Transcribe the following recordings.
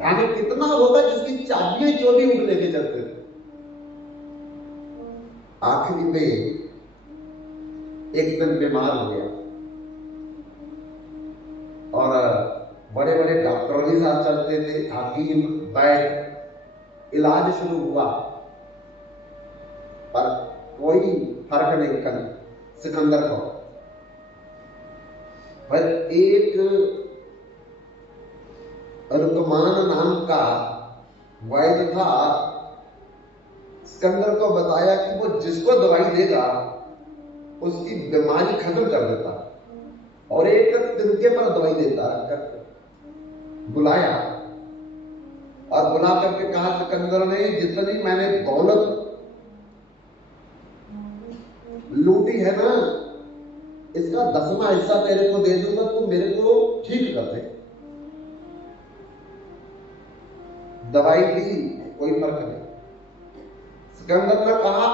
यानी कितना होगा जिसकी चाबियां जो भी उठ लेके चलते थे। आखिरी में एक दिन बीमार हो गया और बड़े बड़े डॉक्टरों के साथ चलते थे, हकीम वैद्य, इलाज शुरू हुआ पर कोई फर्क नहीं कर सिकंदर को। पर एक रुकमान नाम का वैद्य था, सिकंदर को बताया कि वो जिसको दवाई देगा उसकी बीमारी खत्म कर देता और एक तिनके पर दवाई देता। बुलाया और बुला करके कहा, सिकंदर ने जितनी मैंने दौलत लूटी है ना, इसका 10वां हिस्सा तेरे को दे दूंगा, तू मेरे को ठीक कर दे। दवाई दी, कोई फर्क नहीं। सिकंदर ने कहा,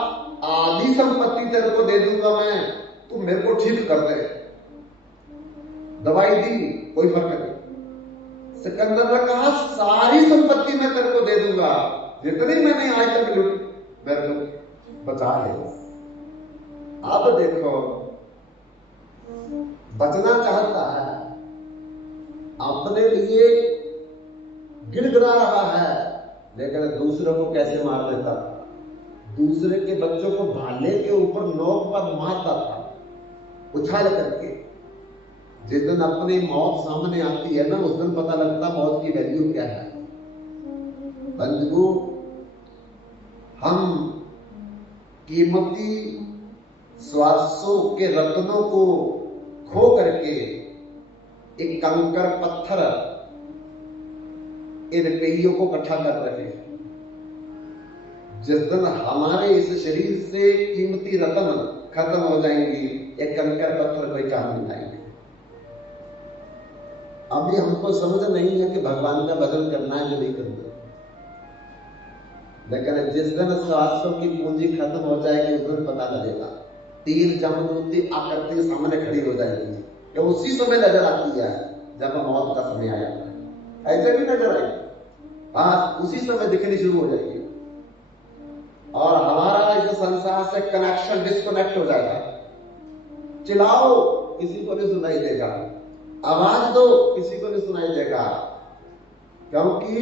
आधी संपत्ति तेरे को दे दूंगा मैं, तू मेरे को ठीक कर दे। दवाई दी, कोई फर्क नहीं। सिकंदर ने कहा, सारी संपत्ति मैं तेरे को दे दूंगा, जितनी मैंने आज तक लूटी मेरे को बचा ले। अब देखो, बचना चाहता है, अपने लिए गिड़गिड़ा रहा है, लेकिन दूसरों को कैसे मार देता, दूसरे के बच्चों को भाले के ऊपर नोक पर मारता था उछाल करके। जिस दिन अपनी मौत सामने आती है ना, उस दिन पता लगता मौत की वैल्यू क्या है। बंधु, हम कीमती स्वास्थ्यों के रत्नों को खो करके एक कंकर पत्थर इन रुपयों को इकट्ठा कर रहे हैं। जिस दिन हमारे इस शरीर से कीमती रत्न खत्म हो जाएंगी, एक कंकर पत्थर कोई काम नहीं आएंगे। अभी हमको समझ नहीं है कि भगवान का भजन करना है जो नहीं करना, लेकिन जिस दिन स्वास्थ्यों की पूंजी खत्म हो जाएगी उस दिन पता लगेगा। तीर जमदूती आकृति सामने खड़ी हो जाएगी, कि उसी समय नजर आती है जब मौत का समय आया। ऐसे भी नजर आएगी, हाँ, उसी समय दिखनी शुरू हो जाएगी और हमारा इस संसार से कनेक्शन डिस्कनेक्ट हो जाएगा। चिल्लाओ, किसी को नहीं सुनाई देगा, आवाज दो, किसी को नहीं सुनाई देगा, क्योंकि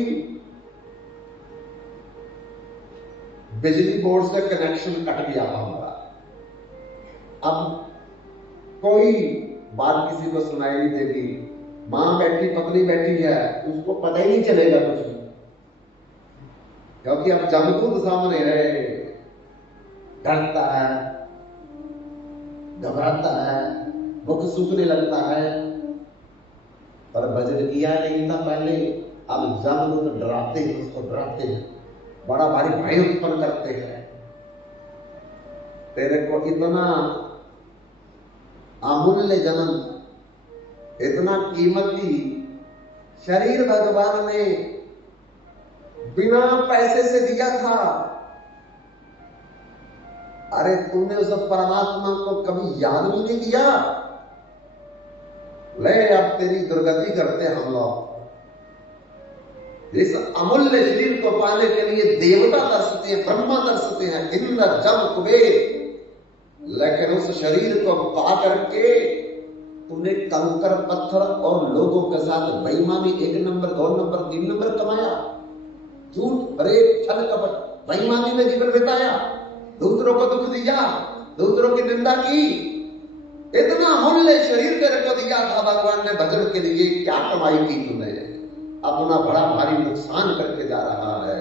बिजली बोर्ड से कनेक्शन कट गया हमारा। अब कोई बात किसी को सुनाई नहीं देगी। मां बैठी, पत्नी बैठी है, उसको पता ही नहीं चलेगा कुछ भी, क्योंकि अब जमदूत सामने है। डरता है, घबराता है, मुख सूखने लगता है। पर भजन किया नहीं था पहले, अब जमदूत डराते हैं, उसको डराते हैं, बड़ा भारी भय उत्पन्न करते हैं। तेरे को इतना अमूल्य जन्म, इतना कीमती शरीर भगवान ने बिना पैसे से दिया था। अरे तूने उस परमात्मा को कभी याद भी नहीं दिया। ले, अब तेरी दुर्गति करते हम लोग। इस अमूल्य शरीर को पाने के लिए देवता तरसते हैं, ब्रह्मा तरसते हैं, इंद्र, जम, कुबेर, लेकिन उस शरीर को पा करके तूने कंकर पत्थर और लोगों के साथ बेईमानी 1 नंबर 2 नंबर 3 नंबर कमाया। झूठ, रेप, छल, कपट, बेईमानी में जीवन बिताया, दूसरों को दुख दिया, दूसरों की निंदा की। इतना अमूल्य शरीर तेरे को दिया था भगवान ने भजन के लिए, क्या कमाई की तूने? अपना बड़ा भारी नुकसान करके जा रहा है।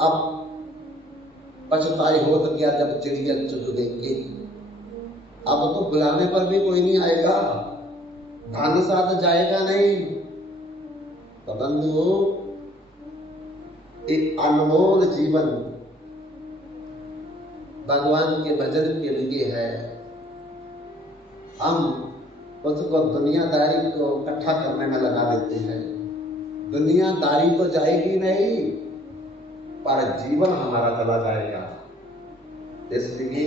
अब पछताई हो तो क्या, जब चिड़िया चुग देंगे। अब तो बुलाने पर भी कोई नहीं आएगा, धन साथ जाएगा नहीं। तो बंधु, एक अनमोल जीवन भगवान के भजन के लिए है। हम उसको दुनियादारी को इकट्ठा करने में लगा देते हैं। दुनियादारी तो जाएगी नहीं, पर जीवन हमारा चला जाएगा। इसलिए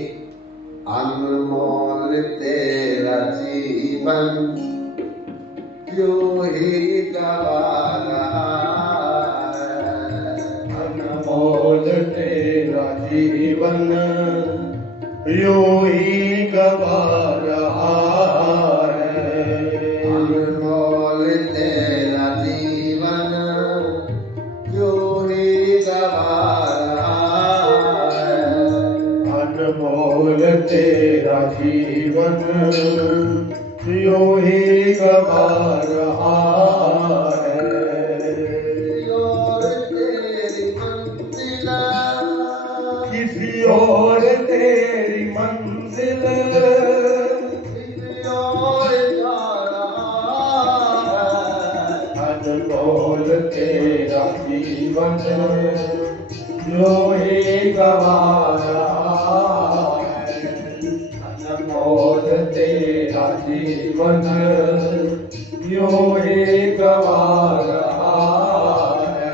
अनमोल तेरा जीवन, यूं ही गवारा अनमोल तेरा जीवन यूं ही गवा रहा है। अनमोल तेरा जीवन यूं ही गवा रहा है। अनमोल तेरा जीवन यूं ही गवा रहा है। किसी और तेरी मंजिल अनमोल तेरा जीवन यूं ही गवा रहा है। अनमोल तेरा जीवन यूं ही गवा रहा है।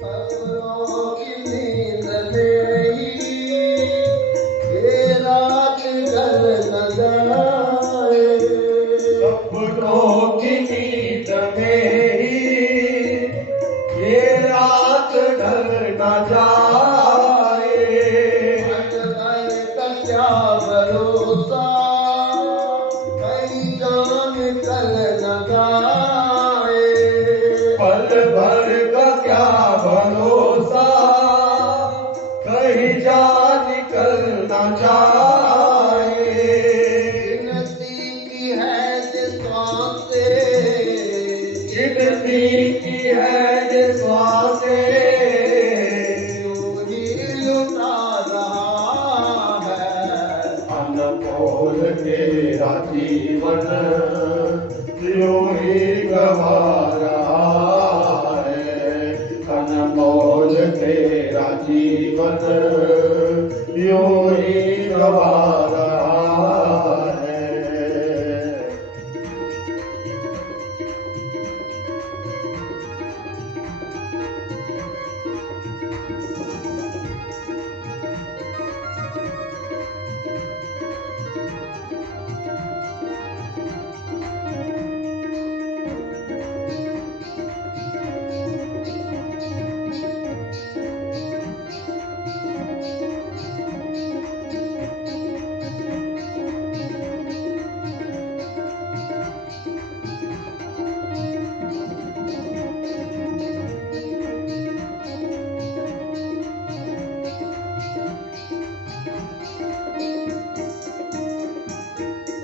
सपनों की नींद में ही ये रात ढल न जाए। क्या भरोसा कहीं जान कल न जाए। पल भर का क्या भरोसा कहीं जान निकल न जाए। गिनती की है सांसें, गिनती की है ये सांसें यूं ही लुटा रहा है। अनमोल तेरा जीवन यूं ही गवा रहा है। अनमोल तेरा जीवन यूं ही गवा रहा है।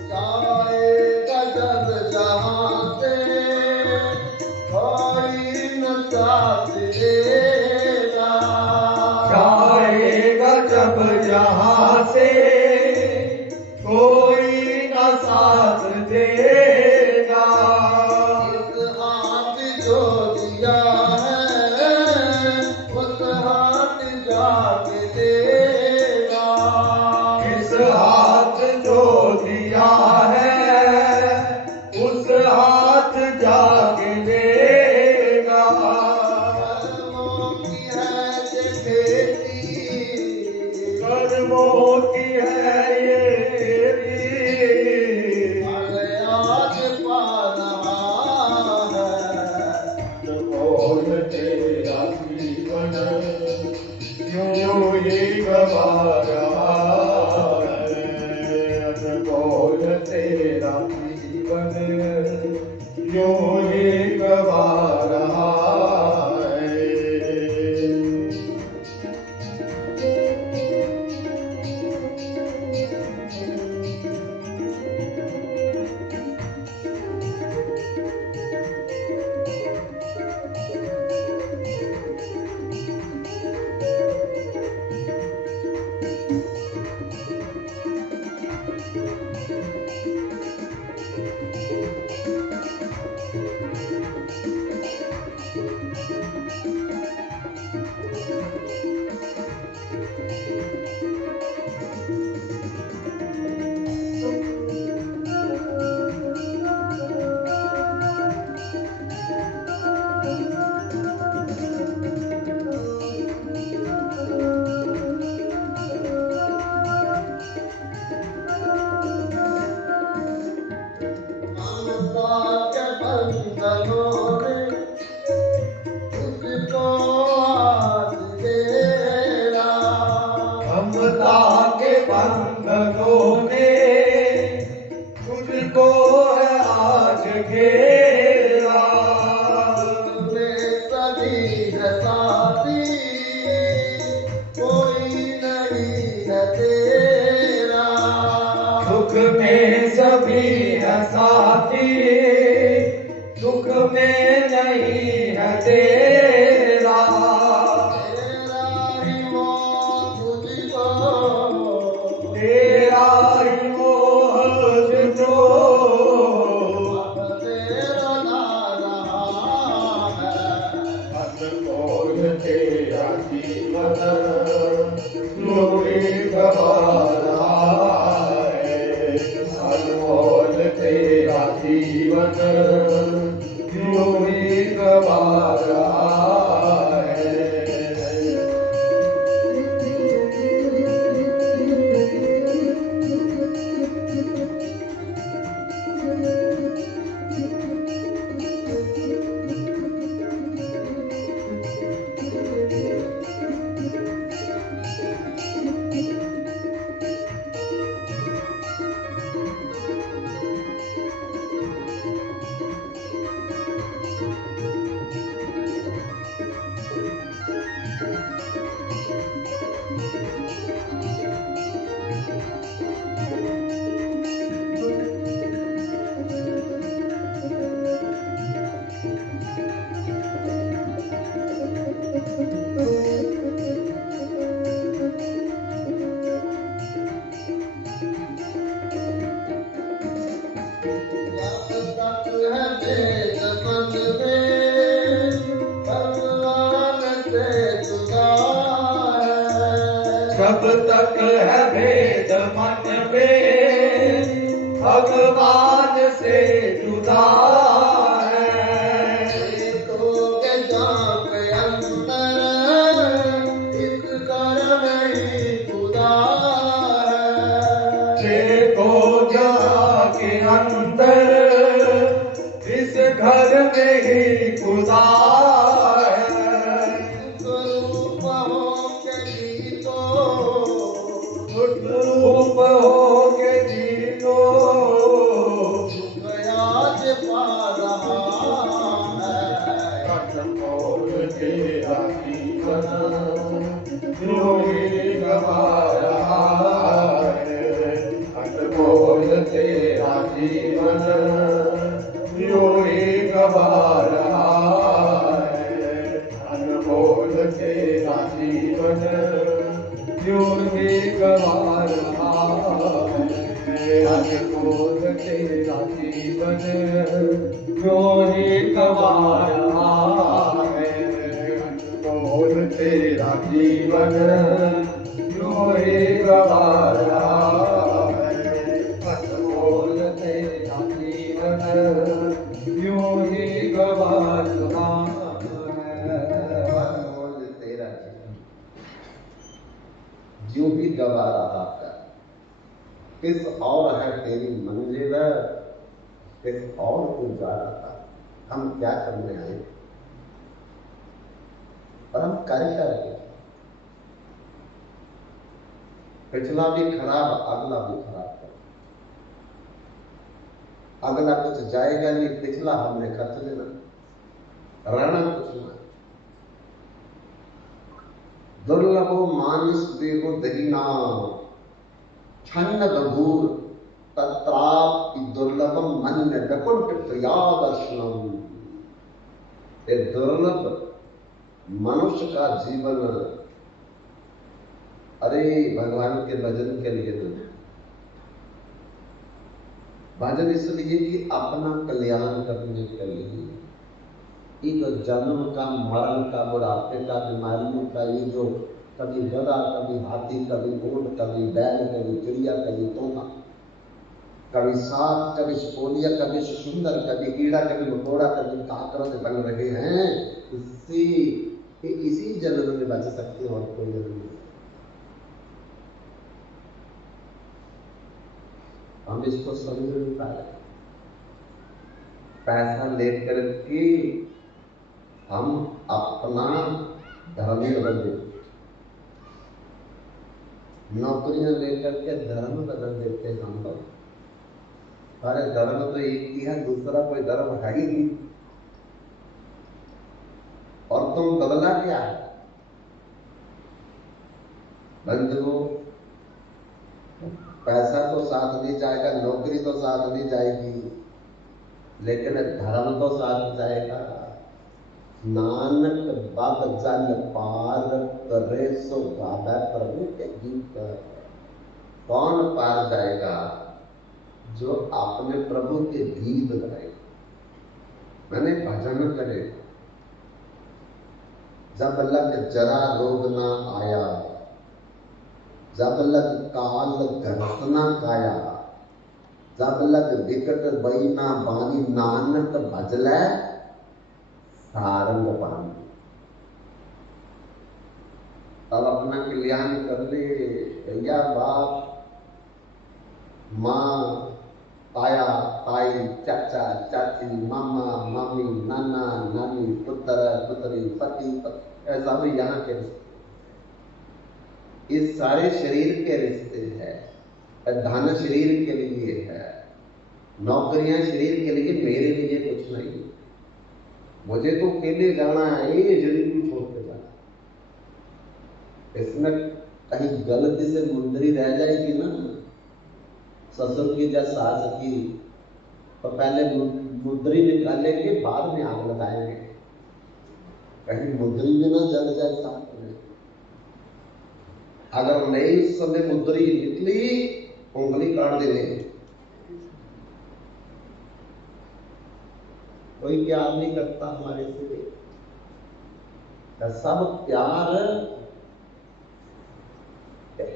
जाएगा जब जहां से कोई न साथ देगा। जाएगा जब यहाँ से कोई न साथ देगा। इस हाथ जो दिया है उस हाथ जाके देगा। इस हाथ जो दिया है उस हाथ जाके देगा। कर्मों की है ये खेती, कर्मों की है ये रीत, फल आज पा रहा है। अनमोल तेरा जीवन यूं ही गवा रहा है। अनमोल तेरा जीवन यूं ही गवा रहा है। जिन्होंने उसको आज घेरा, ममता के बंधनों ने तुझको आज घेरा, तुम्हें सभी है साथी, कोई नहीं है तेरा, दुख में सभी है साथी, दुख में नहीं है तेरा, तेरा ही मोह तुझको, तेरा ही मोह तुझको, अब तेरा ला रहा है, अनमोल तेरा जीवन यूं गवा रहा है, अनमोल तेरा जीवन यूं ही गवा रहा है। जब तक है भेद मन में, भगवान से जुदा है, जब तक है भेद मन में भगवान से जुदा है, देखोगे जाके अंदर, इस घर में ही खुदा है, देखो जाके अंदर इस घर में ही खुदा है, स्वरूप हो के जीतो, रूप हो के जीतो, आज पा रहा है, अनमोल तेरा जीवन यूं ही गवा रहा है, अनमोल तेरा जीवन यूं ही गवा रहा है, अनमोल तेरा जीवन यूं ही गवा रहा है, अनमोल तेरा जीवन यूं ही गवा रहा है, अनमोल तेरा जीवन यूं ही गवा रहा है, अनमोल तेरा जीवन यूं ही गवा रहा है। अनमोल तेरा जीवन यूं ही गवा रहा है, किस और है तेरी मंजिल, किस और तू जा रहा, हम क्या करने आए और हम कर क्या रहे, पिछला भी खराब, अगला भी खराब है, अगला कुछ जाएगा नहीं, पिछला हमने खर्च लेना, रहना कुछ ना। दुर्लभो मानस देहो दहीना, छन्न बभूर तत्रापि दुर्लभम मन वैकुंठ प्रिया दर्शनम। ये दुर्लभ मनुष्य का जीवन, अरे भगवान के भजन के लिए तो भजन इसलिए कि अपना कल्याण करने के लिए, ये जो जन्म का, मरण का, बुढ़ापे का, बीमारियों का, ये जो कभी गधा, कभी हाथी, कभी ऊंट, कभी बैल, कभी चिड़िया, कभी तोता, कभी सांप, कभी शिकोलिया, कभी सुंदर, कभी कीड़ा, कभी मकोड़ा, कभी काकरोच बन रहे हैं, इससे इसी जन्म में बच सकते हैं और कोई जन्म नहीं। हम इसको समझ नहीं पाए। पैसा लेकर के हम अपना धर्म बदल देते, नौकरियां लेकर के धर्म बदल देते हम लोग। अरे धर्म तो एक ही है, दूसरा कोई धर्म है ही नहीं। और तुम बदला क्या है बंधुओं? पैसा तो साथ नहीं जाएगा, नौकरी तो साथ नहीं जाएगी, लेकिन धर्म तो साथ जाएगा। नानक बग जन पार करे सो गावे प्रभु के गीत। कौन पार जाएगा? जो अपने प्रभु के गीत गाए, मैंने भजन करे। जब लग जरा रोग ना आया, जब लग काल घरत ना काया, जब लग विकट बईना बानी, नानक भजलै सारंग पानी। तब अपना कल्याण कर ले भैया। बाप माँ ताया ताई चाचा चाची मामा मामी नाना नानी पुत्र पुत्री पति ऐसा भी यहाँ के रिश्ते, इस सारे शरीर के रिश्ते हैं। धन शरीर के लिए है, नौकरियां शरीर के लिए, मेरे लिए कुछ नहीं। मुझे तो अकेले जाना है, ये जरूरी छोड़ के जाना। इसमें कहीं गलती से मुंदरी रह जाएगी ना, ससुर की या सास की, तो पहले मुंदरी निकालेंगे, बाद में आग लगाएंगे। कहीं मुंदरी भी ना जल जाए साथ में। अगर नहीं उस समय मुंदरी निकली, उंगली काट देने। कोई प्यार नहीं करता हमारे से, सब प्यार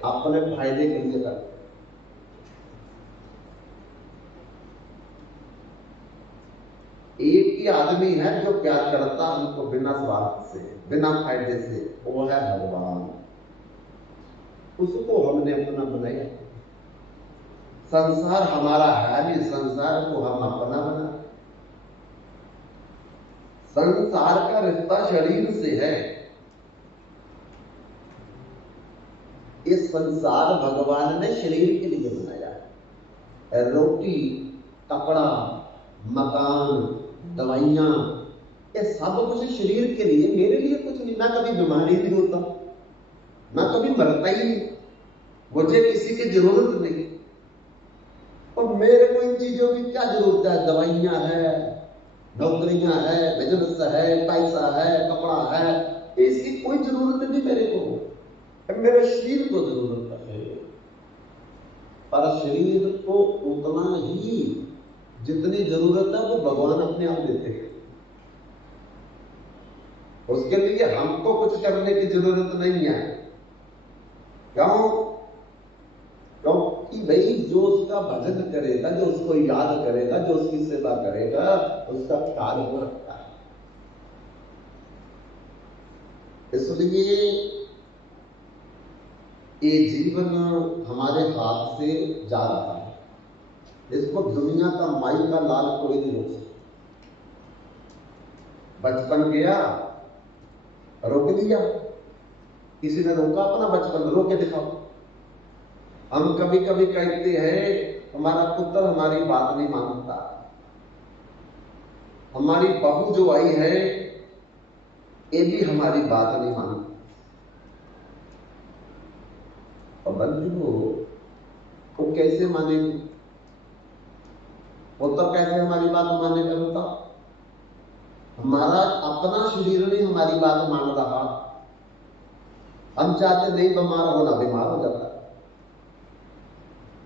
अपने फायदे के लिए करते। एक ही आदमी है जो प्यार करता हमको बिना स्वार्थ से, बिना फायदे से, वो है भगवान। उसको हमने अपना बनाया। संसार हमारा है नहीं, संसार को हम अपना बना। संसार का रिश्ता शरीर से है। इस संसार भगवान ने शरीर के लिए बनाया। रोटी कपड़ा मकान दवाइयां, ये सब कुछ शरीर के लिए, मेरे लिए कुछ नहीं। ना कभी बीमारी नहीं होता, ना कभी मरता ही नहीं, मुझे किसी की जरूरत नहीं। और मेरे को इन चीजों की क्या जरूरत है? दवाइयां है, नौकरियां है, बिजनेस है, पैसा है, कपड़ा है, इसकी कोई जरूरत नहीं मेरे को। मेरे शरीर को जरूरत है। पर शरीर को उतना ही जितनी जरूरत है वो भगवान अपने आप देते हैं। उसके लिए हमको कुछ करने की जरूरत नहीं है। क्यों? क्योंकि भाई जो उसका भजन करेगा, जो उसको याद करेगा, जो उसकी सेवा करेगा, उसका ख्याल वो रखता है। इसलिए ये जीवन हमारे हाथ से जा रहा है। इसको दुनिया का माई का लाल कोई नहीं रोक सकता। बचपन गया, रोक दिया, किसी ने रोका अपना बचपन? रोक के दिखाओ। हम कभी कभी कहते हैं हमारा पुत्र हमारी बात नहीं मानता, हमारी बहू जो आई है ये भी हमारी बात नहीं मानती। और बंधु वो कैसे मानेगी? पुत्र कैसे हमारी बात मानेगा? बताओ। हमारा अपना शरीर नहीं हमारी बात मान रहा। हम चाहते नहीं बीमार होना, बीमार हो जाता है।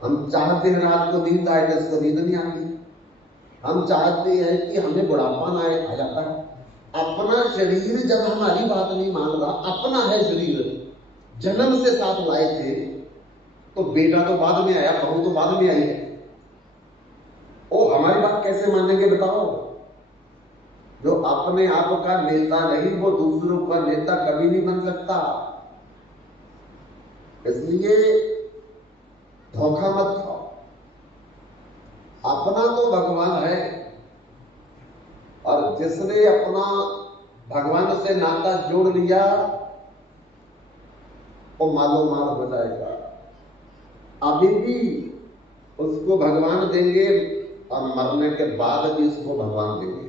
हम चाहते हैं रात को नींद आए तो इसको नींद नहीं आती। हम चाहते हैं कि हमें बुढ़ापा ना आए, आ जाता है। अपना शरीर जब हमारी बात नहीं मान रहा, अपना है शरीर, जन्म से साथ लाए थे, तो बेटा तो बाद में आया, बहू तो बाद में आई है, ओ हमारी बात कैसे मानेंगे बताओ? जो अपने आप का नेता नहीं, वो दूसरों का नेता कभी नहीं बन सकता। इसलिए धोखा मत खाओ। अपना तो भगवान है, और जिसने अपना भगवान से नाता जोड़ लिया वो मालो माल हो जाएगा। अभी भी उसको भगवान देंगे और मरने के बाद भी उसको भगवान देंगे।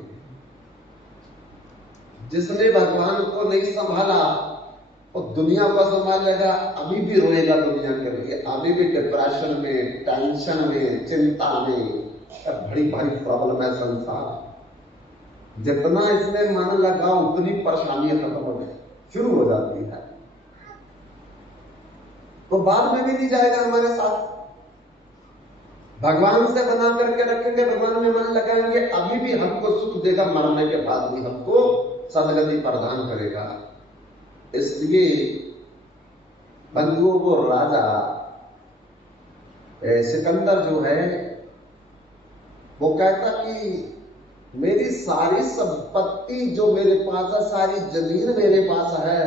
जिसने भगवान को नहीं संभाला वो दुनिया को संभाल लेगा, अभी भी रोएगा दुनिया के लिए, अभी भी डिप्रेशन में, टेंशन में, चिंता में। बड़ी भारी प्रॉब्लम है संसार। जितना इसमें मन लगा उतनी परेशानियां खत्म हो गई शुरू हो जाती है, तो बाद में भी नहीं जाएगा हमारे साथ। भगवान से बना करके रखेंगे, भगवान में मन लगाएंगे, अभी भी हमको सुख देगा, मरने के बाद भी हमको सदगति प्रदान करेगा। इसलिए बंधुओं को राजा सिकंदर जो है वो कहता कि मेरी सारी संपत्ति जो मेरे पास है, सारी जमीन मेरे पास है,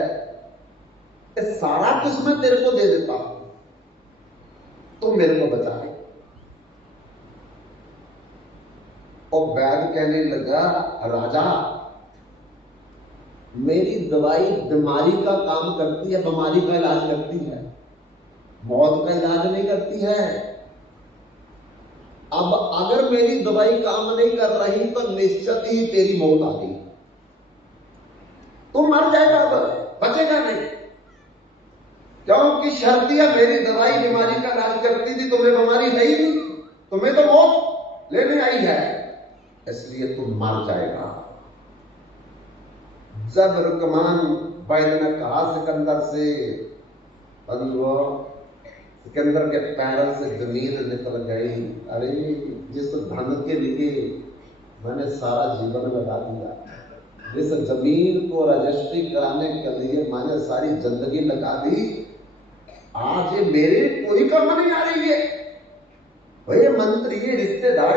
सारा कुछ मैं तेरे को दे देता हूं, तो मेरे को बचा ले। और वैद्य कहने लगा राजा मेरी दवाई बीमारी का काम करती है, बीमारी का इलाज करती है, मौत का इलाज नहीं करती है। अब अगर मेरी दवाई काम नहीं कर रही तो निश्चित ही तेरी मौत आ गई, तू मर जाएगा, अब बचेगा नहीं। क्योंकि शर्तिया मेरी दवाई बीमारी का इलाज करती थी, तुम्हें बीमारी है ही नहीं, तुम्हें तो मौत लेने आई है, इसलिए तुम मर जाएगा। जब रुकमान वैद्य ने कहा सिकंदर से, सिकंदर के पैरों से जमीन निकल गई। अरे जिस धन के लिए मैंने सारा जीवन लगा दिया, जिस जमीन को रजिस्ट्री कराने के लिए मैंने सारी जिंदगी लगा दी, आज ये मेरे कोई काम नहीं आ रही है। भाई मंत्री, ये रिश्तेदार,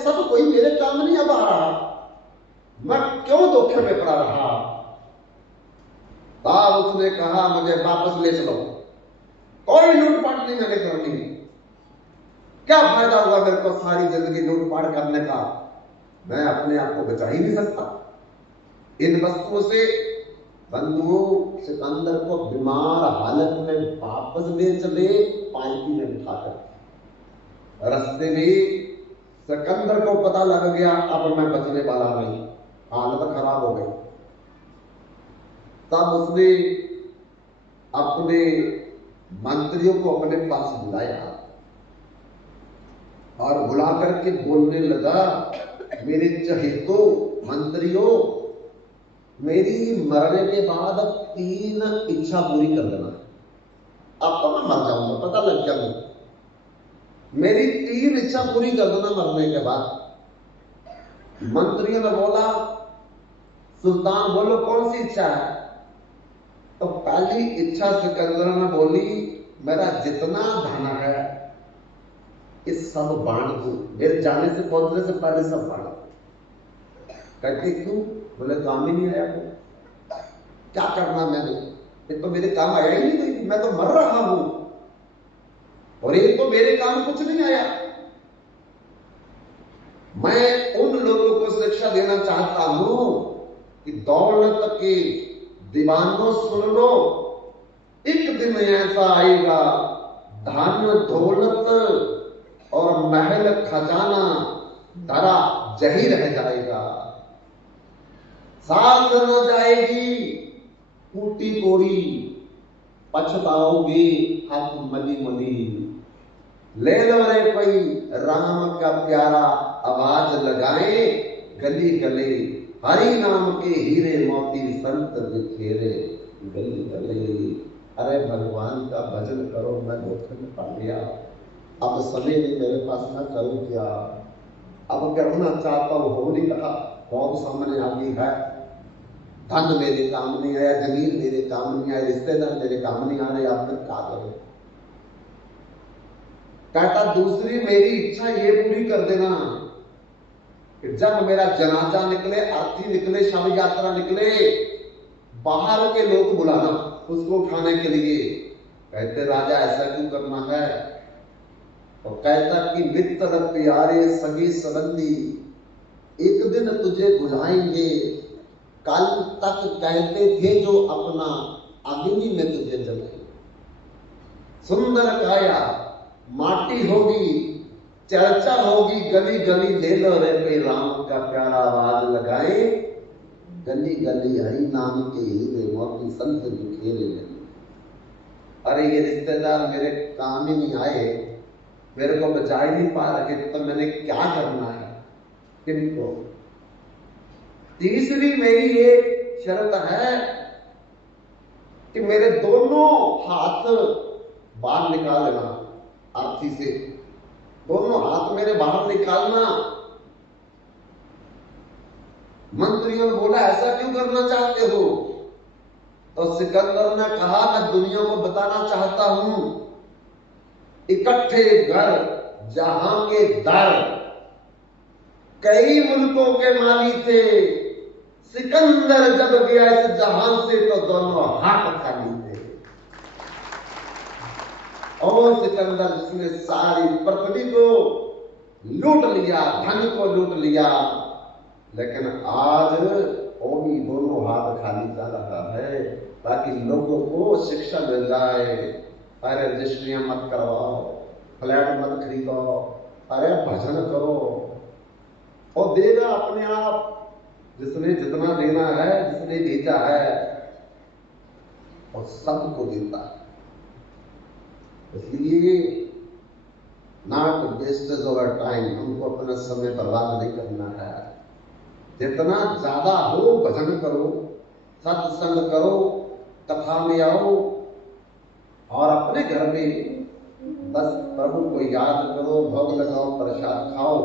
सब कोई मेरे काम नहीं अब आ रहा, मैं क्यों धोखे में पड़ा रहा। तब उसने कहा मुझे वापस ले चलो, कोई लूटपाट नहीं मैंने करनी, क्या फायदा हुआ मेरे को सारी जिंदगी लूटपाट करने का, मैं अपने आप को बचा ही नहीं सकता। इन वस्तुओं से बंधुओं सिकंदर को बीमार हालत में वापस ले चले, पालकी में बिठाकर। रास्ते में सिकंदर को पता लग गया अब मैं बचने वाला नहीं, हालत खराब हो गई। तब उसने अपने मंत्रियों को अपने पास बुलाया और बुला करके बोलने लगा, मेरे चहेतो मंत्रियों, मेरी मरने के बाद 3 इच्छा पूरी कर देना। अब तो मैं मर जाऊंगा, पता लग गया मुझे, मेरी 3 इच्छा पूरी कर देना मरने के बाद। मंत्रियों ने बोला, सुल्तान बोलो कौन सी इच्छा है। तो पहली इच्छा सिकंदर ने बोली, मेरा जितना धन है इस सब बांट दो, मेरे जाने से पहुंचने से पहले सब बांट दो। कहते क्यों? बोले काम ही नहीं आया, क्या करना मैंने, ये तो मेरे काम आया ही नहीं, मैं तो मर रहा हूं, और ये तो मेरे काम कुछ नहीं आया। मैं उन लोगों को शिक्षा देना चाहता हूं कि दौलत के दीवानों सुन लो, एक दिन ऐसा आएगा धन दौलत और महल खजाना धरा जही रह जाएगा, साथ न जाएगी टूटी कोड़ी, पछताओगे हाथ मली मली। ले लो रे कोई राम का प्यारा, आवाज लगाए गली गली, हरि नाम के हीरे मोती संत बिखेरे गली गली। अरे भगवान का भजन करो, मैं धोखे में पड़ गया, अब समय नहीं मेरे पास, मैं करूं क्या, अब करना चाहता हूं हो नहीं रहा, बहुत सामने आ गई है, धन मेरे काम नहीं आया, जमीन मेरे काम नहीं आया, रिश्तेदार मेरे काम नहीं आ रहे, अब मैं क्या करूं। कहता दूसरी मेरी इच्छा ये पूरी कर देना कि जब मेरा जनाजा निकले, अर्थी निकले, शव यात्रा निकले, बाहर के लोग बुलाना उसको उठाने के लिए। कहते राजा ऐसा क्यों करना है? तो कहता कि मित्र प्यारे सगी संबंधी एक दिन तुझे बुलाएंगे, कल तक कहते थे जो अपना, अग्नि में तुझे जलाएंगे। सुंदर काया माटी होगी, चर्चा होगी गली गली, ले लो रे कोई राम का प्यारा आवाज लगाए, गली गली हरि नाम के हीरे मोती संत बिखेरे लगे। अरे ये रिश्तेदार मेरे काम ही नहीं आए, मेरे को बचा ही नहीं पा रहे, तो मैंने क्या करना है किनको? तीसरी मेरी ये शर्त है कि मेरे दोनों हाथ बाहर निकाल लेना, आरती से दोनों हाथ मेरे बाहर निकालना। मंत्रियों ने बोला ऐसा क्यों करना चाहते हो? तो सिकंदर ने कहा मैं दुनिया को बताना चाहता हूं, इकट्ठे घर जहां के दर, कई मुल्कों के माली थे, सिकंदर जब गया इस जहां से तो दोनों हाथ खाली थे। और सिकंदर जिसने सारी पृथ्वी को लूट लिया, धन को लूट लिया, लेकिन आज वो भी दोनों हाथ खाली जा रहा है, ताकि लोगों को शिक्षा मिल जाए। अरे रजिस्ट्रियां मत करवाओ, फ्लैट मत खरीदो, अरे भजन करो, और देगा अपने आप, जिसने जितना देना है, जिसने भेजा है, और सबको देता है। इसलिए नॉट वेस्टेज ऑफ टाइम, हमको अपना समय बर्बाद नहीं करना है। जितना ज्यादा हो भजन करो, सत्संग करो, कथा में आओ, और अपने घर में बस प्रभु को याद करो, भोग लगाओ, प्रसाद खाओ।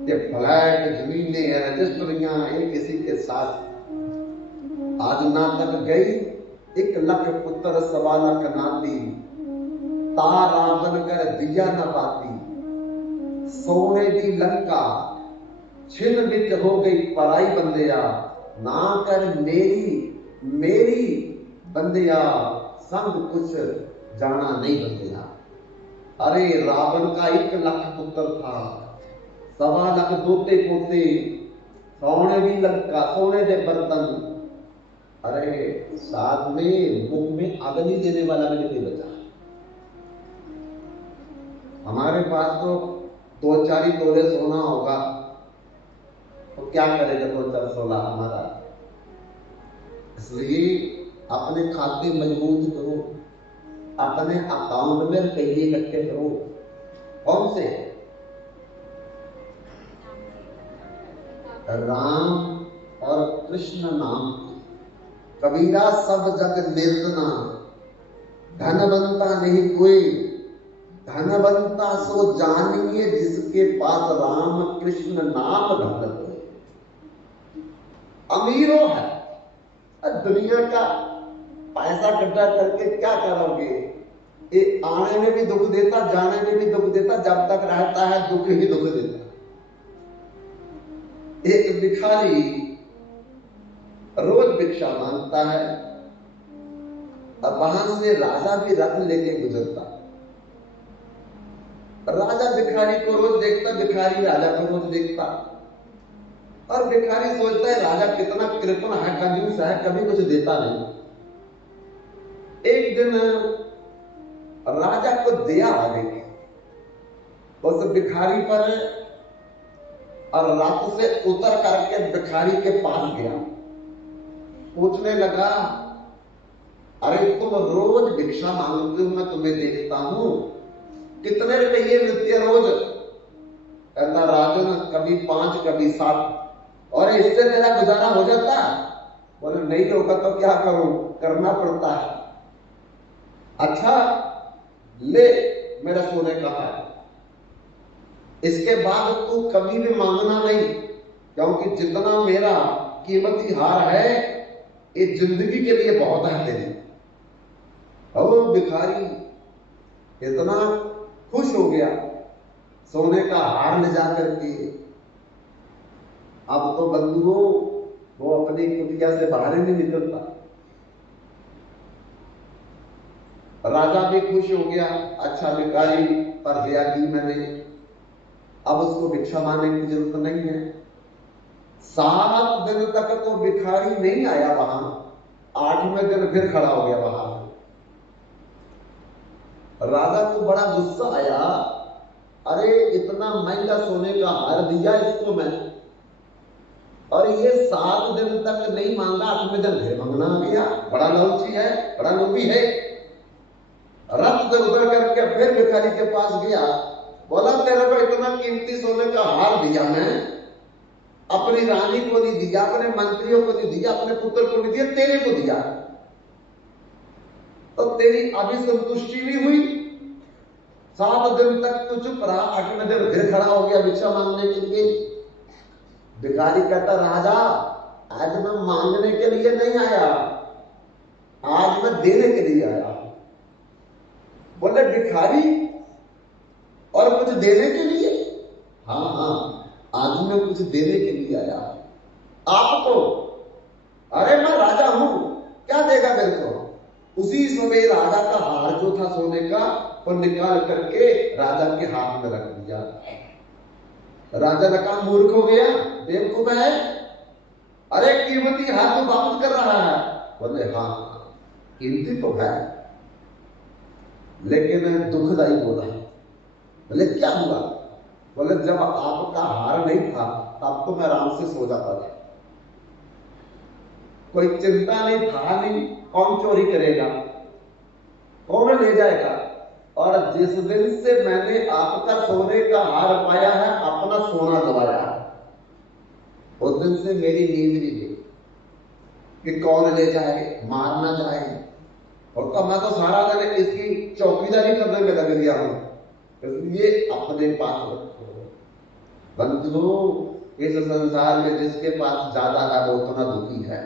ये फ्लैट जमीनें हैं, रजिस्ट्रियां हैं, किसी के साथ आज नाटक गई, 1 लाख पुत्र 1.25 लाख नाती, तारा बनकर दिया न पाती, सोने दी लंका छिन बित हो गई पराई बंदिया, ना कर मेरी मेरी बंदिया, संग कुछ जाना नहीं बंदिया। अरे रावण का 1 लाख पुत्र था, 1.25 लाख दोते पोते, सोने दी लंका, सोने दे बर्तन, अरे साथ में मुख में अग्नि देने वाला भी नहीं बचा। हमारे पास तो 2-4 तोले सोना होगा, तो क्या करेगा 2-4 सोना हमारा? इसलिए अपने खाते मजबूत करो, अपने अकाउंट में रुपये इकट्ठे करो। कौन से? राम और कृष्ण नाम। कबीरा सब जग निर्धना, धनवंता नहीं कोई, धनवंता सो जानिए जिसके पास राम कृष्ण नाम धन हो। अमीरों है, दुनिया का पैसा इकट्ठा करके क्या करोगे? ये आने में भी दुख देता, जाने में भी दुख देता, जब तक रहता है दुख ही दुख देता। एक भिखारी रोज भिक्षा मांगता है, और वहां से राजा भी रथ लेके गुजरता। राजा भिखारी को रोज देखता, भिखारी राजा को रोज देखता, और भिखारी सोचता है राजा कितना कृपण है, कंजूस है, कभी कुछ देता नहीं। एक दिन राजा को दया आ गई उस भिखारी पर, और रथ से उतर करके भिखारी के पास गया, पूछने लगा, अरे तुम रोज भिक्षा मांगते हो, मैं तुम्हें देखता हूं, कितने रुपये मिलते हैं रोज? कहता राजन कभी 5 कभी 7, और इससे तेरा गुजारा हो जाता? बोले नहीं होगा तो क्या करूं, करना पड़ता है। अच्छा ले मेरा सोने का है, इसके बाद तू कभी भी मांगना नहीं, क्योंकि जितना मेरा कीमती हार है ये जिंदगी के लिए बहुत है तेरी। और भिखारी इतना खुश हो गया सोने का हार ले जाकर के। अब तो बंधुओं वो अपनी कुटिया से बाहर ही नहीं निकलता। राजा भी खुश हो गया, अच्छा भिखारी पर दया की मैंने, अब उसको भिक्षा मांगने की जरूरत नहीं है। 7 दिन तक तो भिखारी नहीं आया वहां, 8वें दिन फिर खड़ा हो गया बाहर। राजा को बड़ा गुस्सा आया, अरे इतना महंगा सोने का हार दिया इसको मैं, और ये 7 दिन तक नहीं मांगा, 8वें दिन फिर मांगना आ गया। बड़ा लालची है, बड़ा लोभी है। रथ से उतर करके फिर भिखारी के पास गया, बोला तेरे को इतना कीमती सोने का हार दिया मैं, अपनी रानी को नहीं दिया, अपने मंत्रियों को नहीं दिया, अपने पुत्र को नहीं दिया, तेरे को दिया, तो तेरी अभी संतुष्टि भी हुई? 7 दिन तक तो चुप रहा, 8वें दिन फिर खड़ा हो गया भिक्षा मांगने के लिए। भिखारी कहता, राजा आज मैं मांगने के लिए नहीं आया, आज मैं देने के लिए आया। बोले भिखारी और कुछ देने के लिए? हाँ हाँ, आज मैं कुछ देने के लिए आया। आपको? अरे मैं राजा हूं, क्या देगा मेरे को? उसी समय राजा का हार जो था सोने का, वो निकाल करके राजा के हाथ में रख दिया। राजा ने कहा, मूर्ख हो गया, बेवकूफ है, अरे कीमती हाथ तो वापस कर रहा है। बोले हाँ कीमती तो है, लेकिन दुखदाई बोला। बोले क्या हुआ? बोले जब आपका हार नहीं था तब तो मैं आराम से सो जाता था, कोई चिंता नहीं था, नहीं कौन चोरी करेगा, कौन ले जाएगा, और जिस दिन से मैंने आपका सोने का हार पाया है, अपना सोना गवाया, उस दिन से मेरी नींद नहीं गई कि कौन ले जाए, मारना जाए। और तो मैं तो सारा दिन इसकी चौकीदारी करने में लग गया हूं, इसलिए अपने पास रखो। बंधुओं, इस संसार में जिसके पास ज्यादा है वो उतना दुखी है।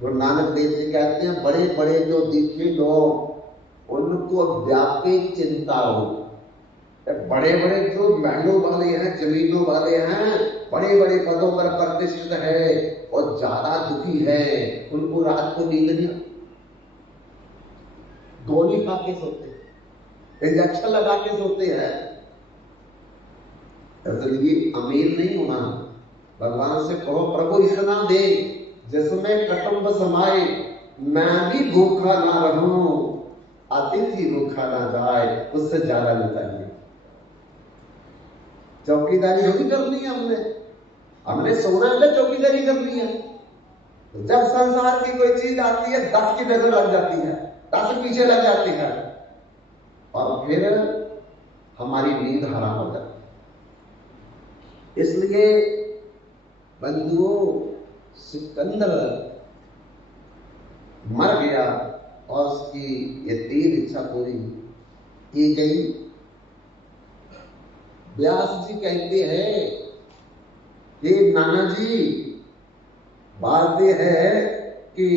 गुरु नानक देव जी कहते हैं, बड़े बड़े जो दीक्षित लोग उनको व्यापक चिंता हो, बड़े बड़े जो महलों वाले हैं, जमीनों वाले हैं, बड़े बड़े पदों पर प्रतिष्ठित है और ज्यादा दुखी है, उनको रात को नींद नहीं, गोली खा के सोते, इंजेक्शन लगा के सोते हैं। इसलिए अमीर नहीं होना, भगवान से कहो प्रभु इतना दे जिसमें कुटुंब समाये, मैं भी भूखा ना रहूं, अतिथि भूखा ना जाए, उससे ज्यादा नहीं चाहिए। चौकीदारी होगी करनी है, हमने सोना है, चौकीदारी करनी है। जब संसार की कोई चीज आती है 10 की नजर लग जाती है, 10 पीछे लग जाती है, और फिर हमारी नींद हराम हो जाती है। इसलिए बंधुओं, सिकंदर मर गया और उसकी ये 3 इच्छा पूरी की गई। व्यास जी कहते हैं कि नाना जी, बात यह है कि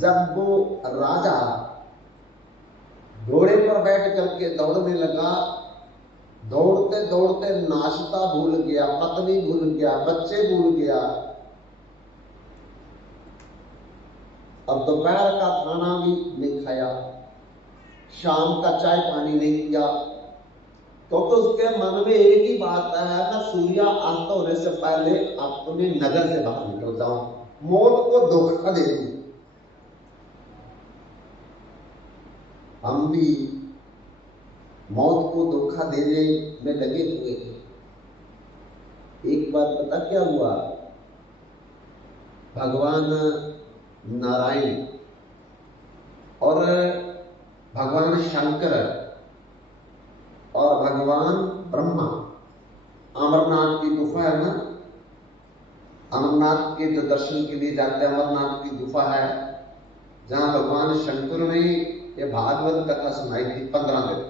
जब वो राजा घोड़े पर बैठ करके दौड़ने लगा, दौड़ते दौड़ते नाश्ता भूल गया, पत्नी भूल गया, बच्चे भूल गया, अब दोपहर का खाना भी नहीं खाया, शाम का चाय पानी नहीं किया, तो उसके मन में एक ही बात है, मैं सूर्यास्त होने से पहले अपने नगर से बाहर निकल जाऊं, मौत को धोखा दे दूं। हम भी मौत को धोखा देने में लगे हुए थे। एक बात पता क्या हुआ? भगवान नारायण और भगवान शंकर और भगवान ब्रह्मा, अमरनाथ की गुफा है ना, अमरनाथ के जो दर्शन के लिए जाते हैं, अमरनाथ की गुफा है जहां भगवान शंकर ने ये भागवत कथा सुनाई थी 15 दिन।